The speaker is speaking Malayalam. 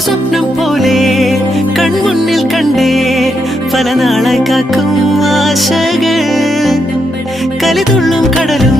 സ്വപ്നം പോലെ കൺമുന്നിൽ കണ്ടേ പല നാളായി കാക്കും ആശകൾ കലിതുള്ളും കടലും